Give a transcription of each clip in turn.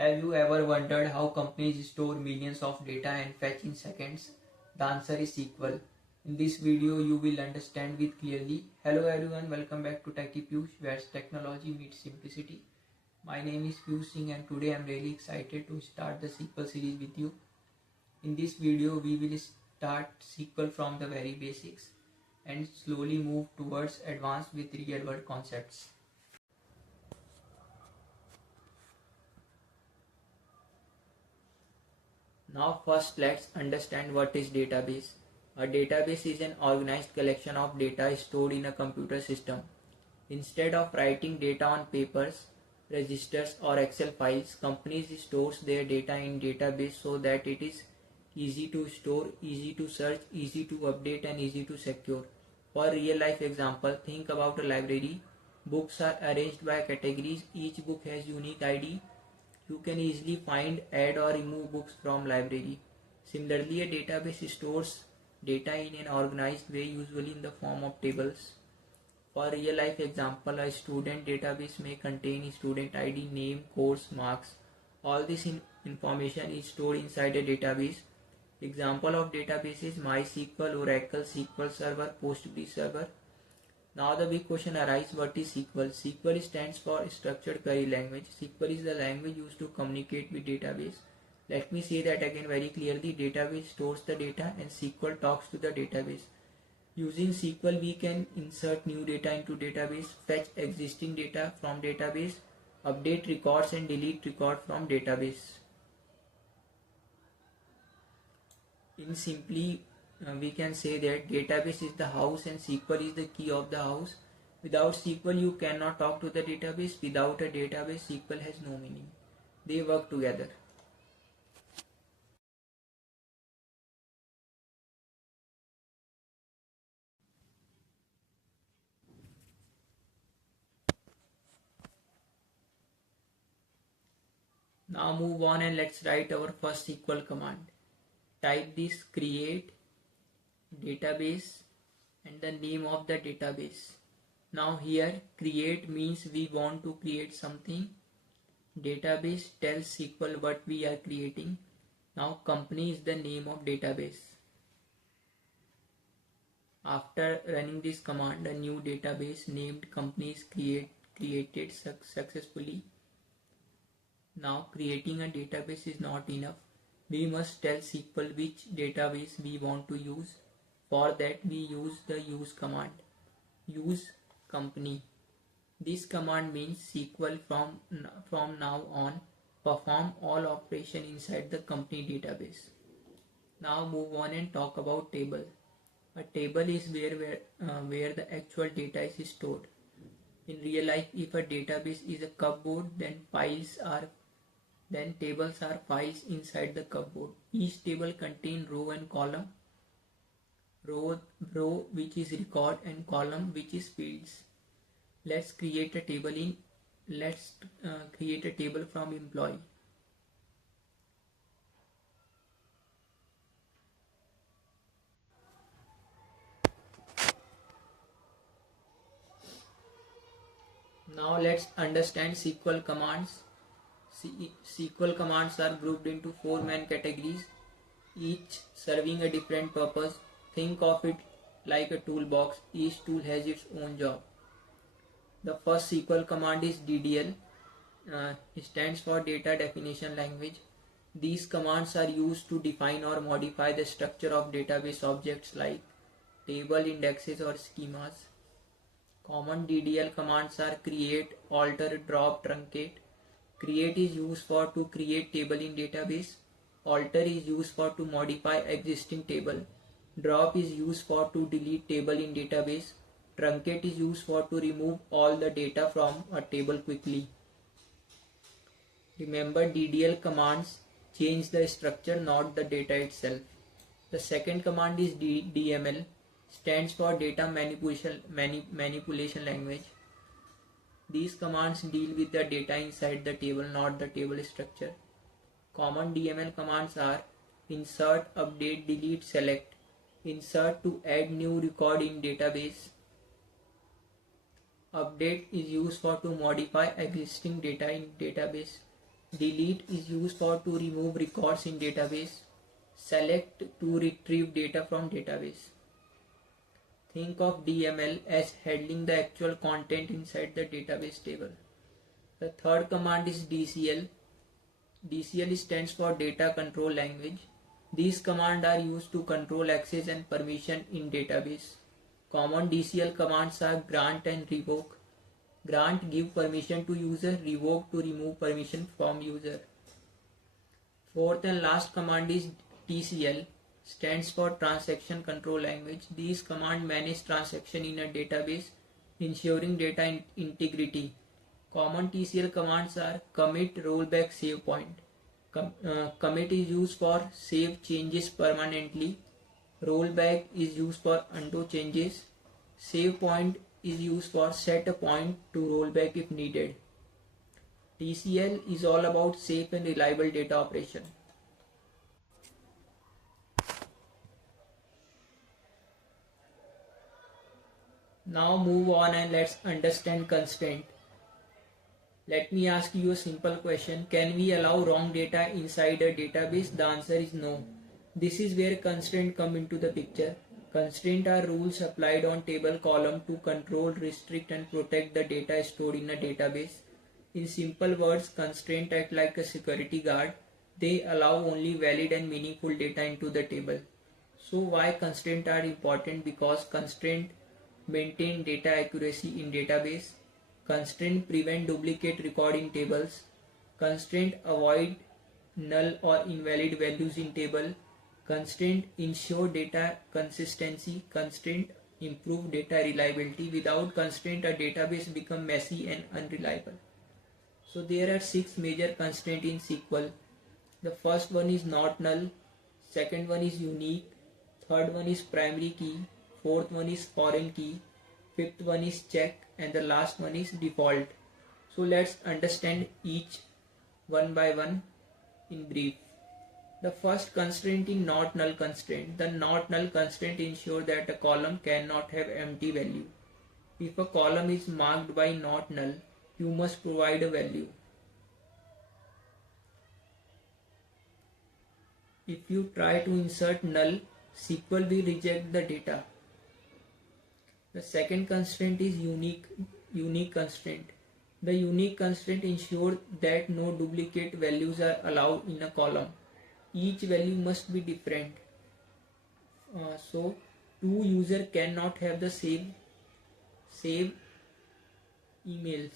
Have you ever wondered how companies store millions of data and fetch in seconds? The answer is SQL. In this video, you will understand it clearly. Hello everyone, welcome back to Techie Piyush, where technology meets simplicity. My name is Piyush Singh and today I am really excited to start the SQL series with you. In this video, we will start SQL from the very basics and slowly move towards advanced with real world concepts. Now first let's understand what is database. A database is an organized collection of data stored in a computer system. Instead of writing data on papers, registers or Excel files, companies stores their data in database so that it is easy to store, easy to search, easy to update and easy to secure. For real life example, think about a library. Books are arranged by categories. Each book has unique ID. You can easily find, add or remove books from library. Similarly, a database stores data in an organized way, usually in the form of tables. For real life example, a student database may contain student ID, name, course, marks. All this information is stored inside a database. Example of databases: MySQL, Oracle, SQL Server, Postgres Server. Now the big question arises, what is SQL? SQL stands for Structured Query Language. SQL is the language used to communicate with database. Let me say that again very clearly. Database stores the data and SQL talks to the database. Using SQL we can insert new data into database, fetch existing data from database, update records and delete records from database. In simply we can say that database is the house and SQL is the key of the house. Without SQL you cannot talk to the database. Without a database, SQL has no meaning. They work together. Now move on and let's write our first SQL command. Type this: create database and the name of the database. Now here create means we want to create something. Database tells SQL what we are creating. Now company is the name of database. After running this command, a new database named company is created successfully. Now creating a database is not enough. We must tell SQL which database we want to use. For that we use the use command. Use company. This command means SQL from now on perform all operation inside the company database. Now move on and talk about table. A table is where the actual data is stored. In real life, if a database is a cupboard, then tables are files inside the cupboard. Each table contains row and column. Row which is record and column which is fields. Let's create a table from employee. Now let's understand SQL commands. SQL commands are grouped into 4 main categories, each serving a different purpose. Think of it like a toolbox. Each tool has its own job. The first SQL command is DDL. It stands for Data Definition Language. These commands are used to define or modify the structure of database objects like table, indexes or schemas. Common DDL commands are create, alter, drop, truncate. Create is used for to create table in database. Alter is used for to modify existing table. Drop is used for to delete table in database. Truncate is used for to remove all the data from a table quickly. Remember, DDL commands change the structure, not the data itself. The second command is DML, stands for Data Manipulation Language. These commands deal with the data inside the table, not the table structure. Common DML commands are insert, update, delete, select. Insert to add new record in database. Update is used for to modify existing data in database. Delete is used for to remove records in database. Select to retrieve data from database. Think of DML as handling the actual content inside the database table. The third command is DCL. DCL stands for Data Control Language. These commands are used to control access and permission in database. Common DCL commands are grant and revoke. Grant give permission to user, revoke to remove permission from user. Fourth and last command is TCL, stands for Transaction Control Language. These commands manage transaction in a database, ensuring data integrity. Common TCL commands are commit, rollback, save point. Commit is used for save changes permanently. Rollback is used for undo changes. Save point is used for set a point to roll back if needed. TCL is all about safe and reliable data operation. Now move on and let's understand constraint. Let me ask you a simple question. Can we allow wrong data inside a database? The answer is no. This is where constraints come into the picture. Constraints are rules applied on table column to control, restrict and protect the data stored in a database. In simple words, constraints act like a security guard. They allow only valid and meaningful data into the table. So why constraints are important? Because constraints maintain data accuracy in database. Constraints prevent duplicate record in tables. Constraints avoid null or invalid values in table. Constraints ensure data consistency. Constraints improve data reliability. Without constraint, a database becomes messy and unreliable. So there are 6 major constraints in SQL. The first one is not null. Second one is unique. Third one is primary key. Fourth one is foreign key. Fifth one is check. And the last one is default. So let's understand each one by one in brief. The first constraint is not null constraint. The not null constraint ensures that a column cannot have empty value. If a column is marked by not null, you must provide a value. If you try to insert null, SQL will reject the data. The second constraint is unique constraint. The unique constraint ensures that no duplicate values are allowed in a column. Each value must be different. So two users cannot have the same emails.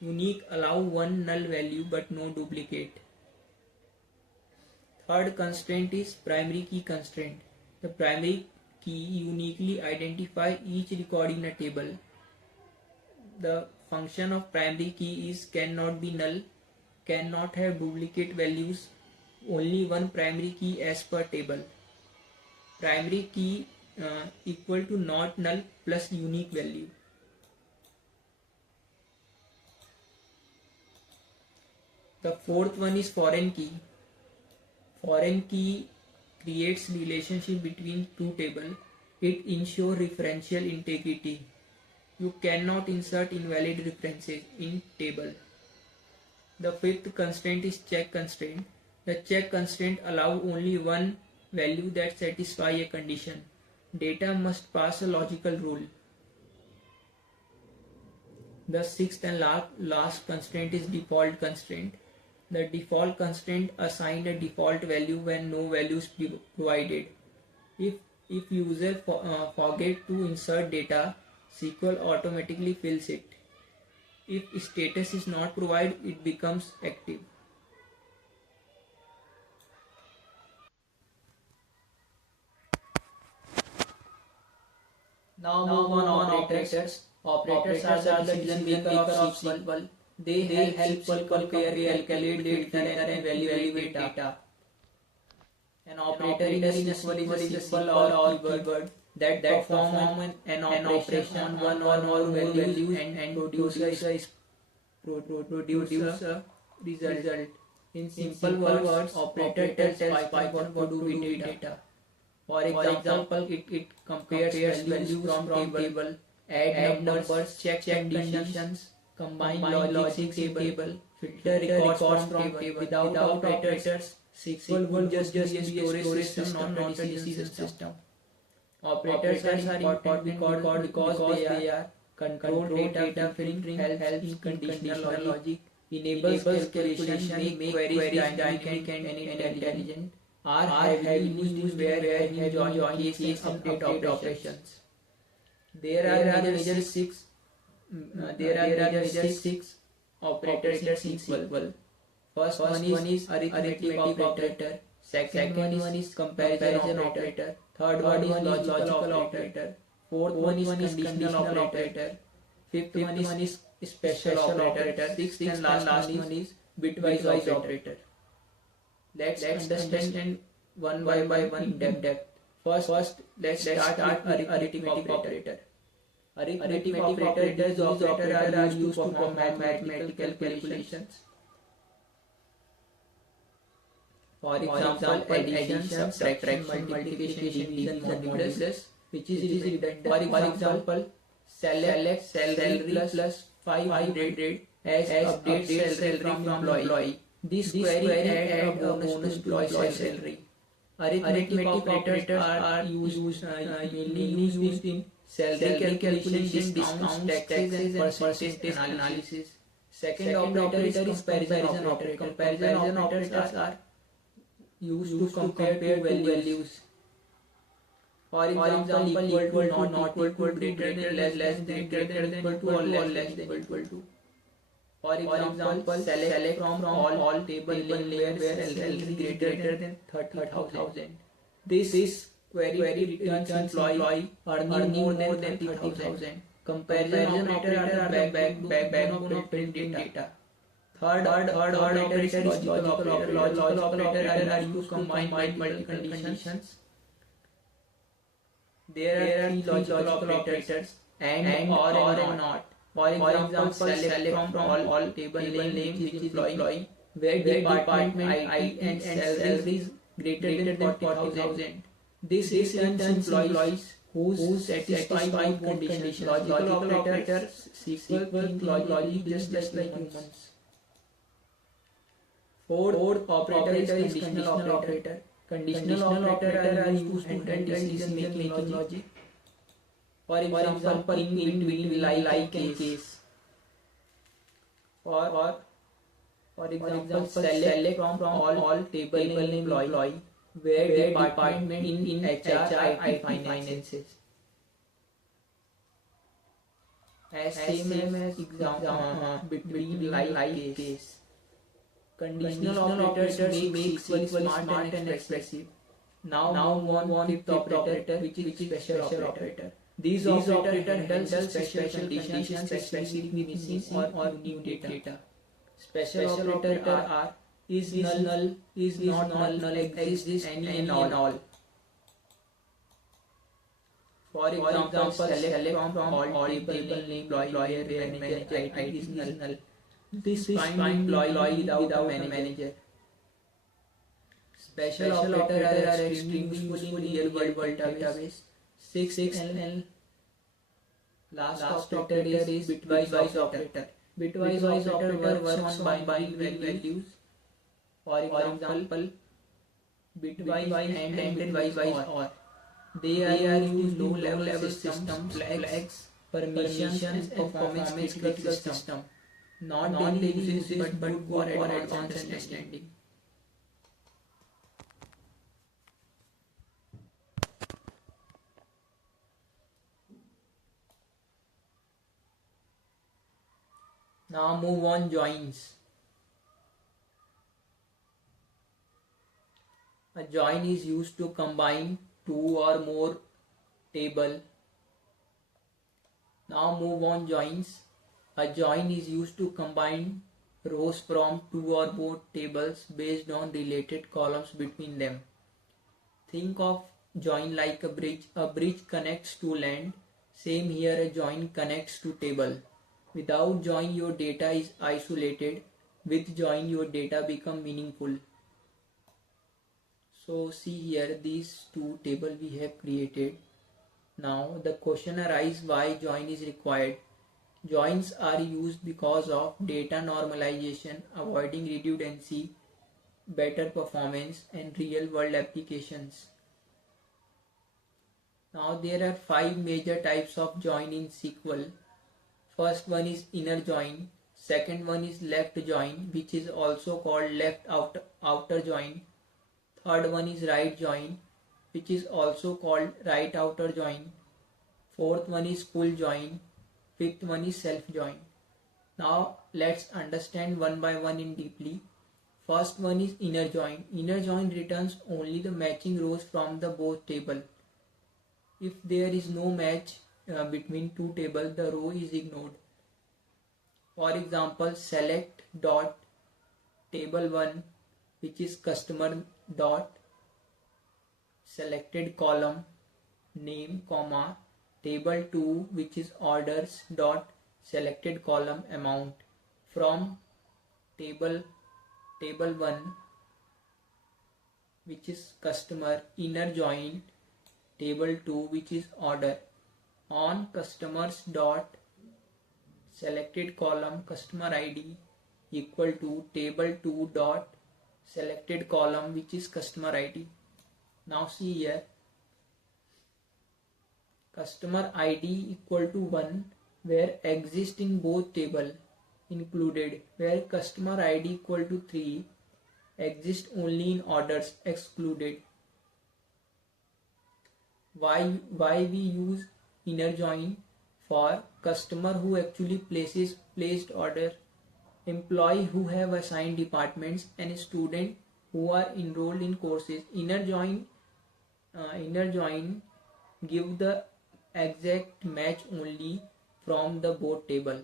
Unique allow one null value but no duplicate. Third constraint is primary key constraint. The primary key uniquely identify each record in a table. The function of primary key is cannot be null, cannot have duplicate values, only one primary key as per table. Primary key equal to not null plus unique value. The fourth one is foreign key. Foreign key creates relationship between two tables. It ensures referential integrity. You cannot insert invalid references in table. The fifth constraint is check constraint. The check constraint allows only one value that satisfies a condition. Data must pass a logical rule. The sixth and last constraint is default constraint. The default constraint assigns a default value when no value is provided. If user forget to insert data, SQL automatically fills it. If status is not provided, it becomes active. Now move on operators. Operators are the decision maker of SQL. They help SQL compare, calculate, filter and evaluate data. An operator in a SQL is a symbol or keyword that perform an operation on one or more values and produce a result. In simple words, operator tells Python what to do with data. For example, it compares values from table, add numbers, check conditions, combine logic table, filter records from table. Without operators, SQL would just be a storage system, not a decision system. Operators are important because they are control data filtering, helps conditional logic, enables calculation, make queries dynamic and intelligent, are heavily used where having join case and update operations. There are major six operators in SQL. First one is arithmetic operator. Second one is comparison operator. Third one is logical operator. Fourth one is conditional operator. Fifth one is special operator. Sixth and last one is bitwise operator. Let's understand one by one in depth. First, let's start with arithmetic operator. Arithmetic operators are used to perform mathematical calculations. For example, addition, subtraction, multiplication, division, modulus, which is redundant. For example, select salary plus 500 as update salary from employee. This query add a bonus to employee salary. Arithmetic operators are mainly used in salary calculation, discounts, taxes, and percentage analysis. Second operator is comparison operator. Comparison operators are used to compare two values. For example, equal to, not equal to, greater than, less than, greater than, equal to, or less than, equal to. For example, select from all table name where salary greater than 30,000. This query returns employee earning more than 30,000. Comparison operator are the backbone of printing data. Third operator is logical operator. Logical operator are used to combine multiple conditions. There are three logical operators: and, or, and not. For example, select from all table name which is employee, where department ID and salary is greater than 40,000. This returns employees who satisfy both conditions. Logical operators SQL logic just like humans. Fourth operator is conditional operator. Conditional operator are used to handle decision making logic. For example, in between like and case. For example, select from all table name employee, where department in HR, IT, finances. Same as example between like case. Conditional operators make SQL smart and expressive. Now move on fifth operator, which is special operator. These operators handle special conditions, especially missing or new data. Special operator are is null, is not null, exists, any and all. For example, select from all table name employee where manager ID is null. This find employee without manager. Special operators are extremely useful in real-world database. Sixth and last operator is bitwise operator. Bitwise operator works on binary values. For example, bitwise and bitwise or. They are used low-level systems, flags, permissions, and performance critical system. Not daily uses but for advanced understanding. Now move on joins. A join is used to combine two or more table. Now move on joins. A join is used to combine rows from two or more tables based on related columns between them. Think of join like a bridge. A bridge connects to land. Same here, a join connects to table. Without join, your data is isolated. With join, your data become meaningful. So see here, these two tables we have created. Now the question arises why join is required. Joins are used because of data normalization, avoiding redundancy, better performance, and real-world applications. Now there are 5 major types of join in SQL. First one is inner join. Second one is left join, which is also called left outer join. Third one is right join, which is also called right outer join. Fourth one is full join. Fifth one is self join. Now let's understand one by one in deeply. First one is inner join. Inner join returns only the matching rows from the both table. If there is no match between two tables, the row is ignored. For example, select dot table 1, which is customer dot selected column name, comma table 2, which is orders dot selected column amount from table 1, which is customer, inner join table 2, which is order, on customers dot selected column customer ID equal to table 2 dot selected column, which is customer ID. Now see here, customer ID equal to 1 where exist in both table included, where customer ID equal to 3 exist only in orders excluded. Why we use inner join? For customer who actually placed order, employee who have assigned departments, and student who are enrolled in courses. Inner join give the exact match only from the both table.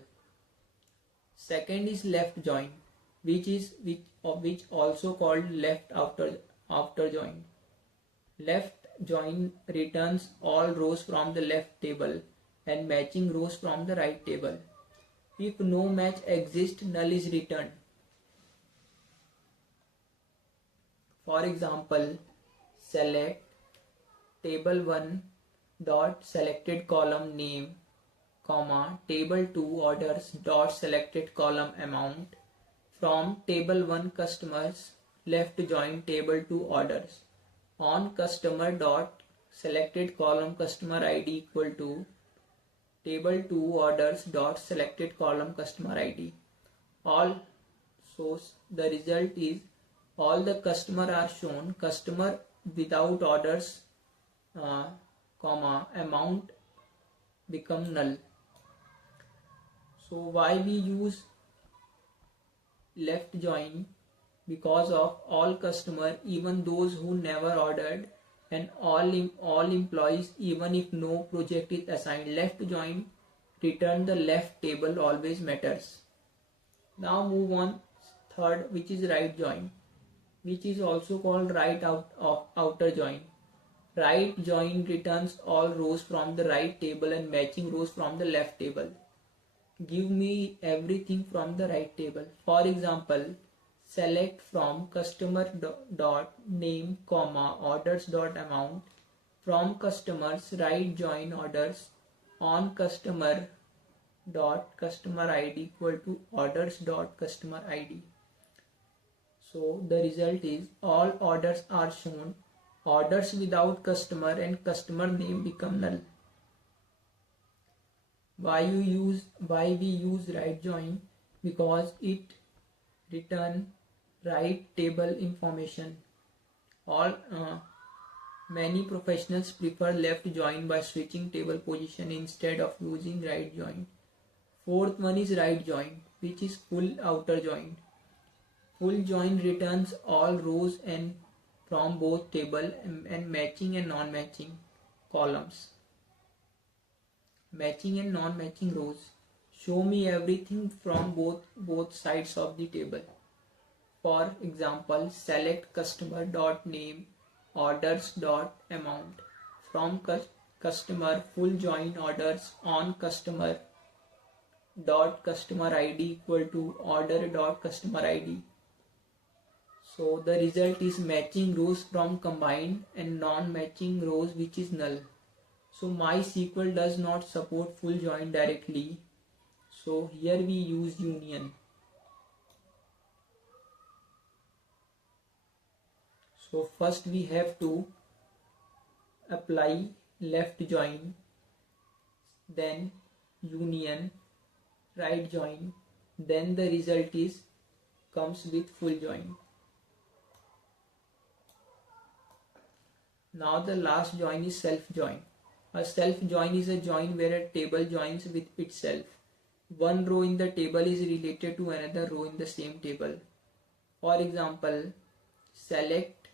Second is left join, which also called left outer join. Left join returns all rows from the left table and matching rows from the right table. If no match exists, null is returned. For example, select table 1 dot selected column name, comma table 2 orders dot selected column amount from table 1 customers, left join table 2 orders, on customer dot selected column customer ID equal to table 2 orders dot selected column customer ID. All, so the result is all the customer are shown, customer without orders, comma amount become null. So why we use left join? Because of all customer, even those who never ordered, and all employees, even if no project is assigned. Left join return the left table always matters. Now move on third, which is right join, which is also called right outer join. Right join returns all rows from the right table and matching rows from the left table. Give me everything from the right table. For example, select from customer dot name, comma orders dot amount from customers, right join orders on customer dot customer ID equal to orders dot customer ID. So the result is all orders are shown, orders without customer and customer name become null. Why we use right join? Because it return right table information. Many professionals prefer left join by switching table position instead of using right join. Fourth one is right join, which is full outer join. Full join returns all rows and from both table and matching and non-matching columns. Matching and non-matching rows. Show me everything from both sides of the table. For example, select customer dot name orders dot amount from customer, full join orders on customer dot customer ID equal to order dot customer ID. So the result is matching rows from combined and non-matching rows, which is null. So MySQL does not support full join directly. So here we use union. So first we have to apply left join, then union, right join, then the result is comes with full join. Now the last join is self join. A self join is a join where a table joins with itself. One row in the table is related to another row in the same table. For example, select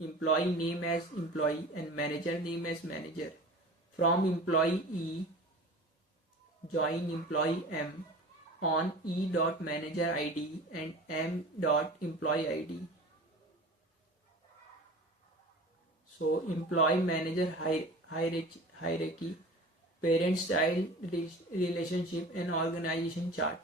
employee name as employee and manager name as manager. From employee E, join employee M on E.manager ID and M.employee ID. So employee manager hierarchy, parent child relationship and organization chart.